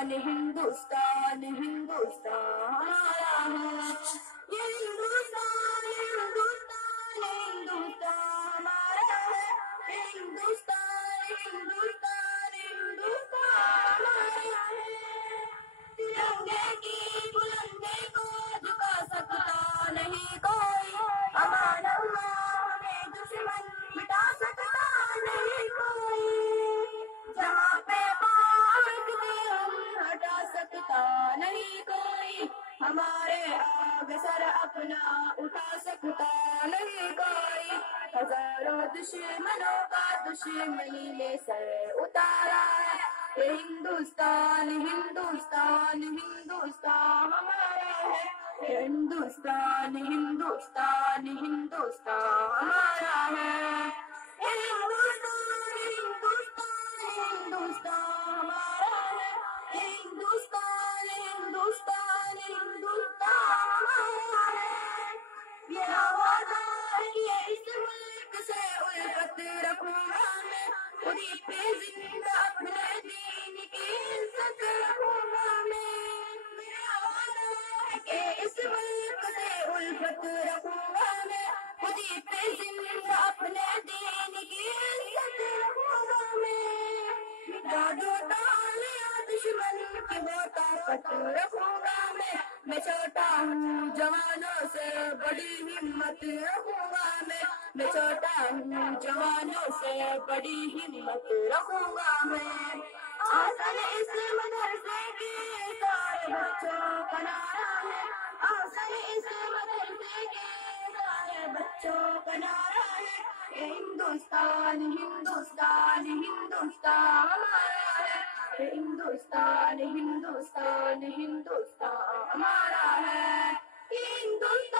हिंदुस्तान हिंदुस्तान हमारा है। ये हिंदुस्तान हिंदुस्तान हिंदुस्तान हमारा है। हिंदुस्तान हिंदुस्तान हिंदुस्तान हमारा है। तिरंगे की बुलंदी को झुका सकता नहीं कोई। अमान अल्लाह हमें दुश्मन मिटा सकता नहीं कोई। जहाँ पे पाक हम हटा सकता नहीं कोई। हमारे आगे सर अपना उठा सकता नहीं कोई। हजारों दुश्मनों का दुश्मनी में सर उतारा है। ये हिंदुस्तान हिंदुस्तान हिंदुस्तान हमारा है। ये हिंदुस्तान हिंदुस्तान हिंदुस्तान हमारा है। ये हिंदुस्तान हिंदुस्तान हिंदुस्तान हमारा है। ये हिंदुस्तान हिंदुस्तान हिंदुस्तान हमारा है। ये वादा है कि इस मुल्क से उल्फत रखूंगा मैं। खुदी पे जिंदा अपने दीन की इज्जत रखूंगा मैं। मेरा वादा है कि इस मुल्क से उल्फत रखूंगा मैं। खुदी पे जिंदा अपने दीन की इज्जत रखूंगा मैं। मिटा दो तालियां दुश्मन की वो ताकत रखूंगा मैं। मैं छोटा हूँ जवानों से बड़ी हिम्मत रखूंगा मैं। मैं छोटा हूँ जवानों से बड़ी हिम्मत रखूंगा मैं। आसन इस मदरसे के सारे बच्चों का नारा है। आसन इस मदरसे के सारे बच्चों का नारा है। हिंदुस्तान हिंदुस्तान हिंदुस्तान हमारा है। हिंदुस्तान हिंदुस्तान हिंदुस्तान हमारा है। हिंदुस्तान।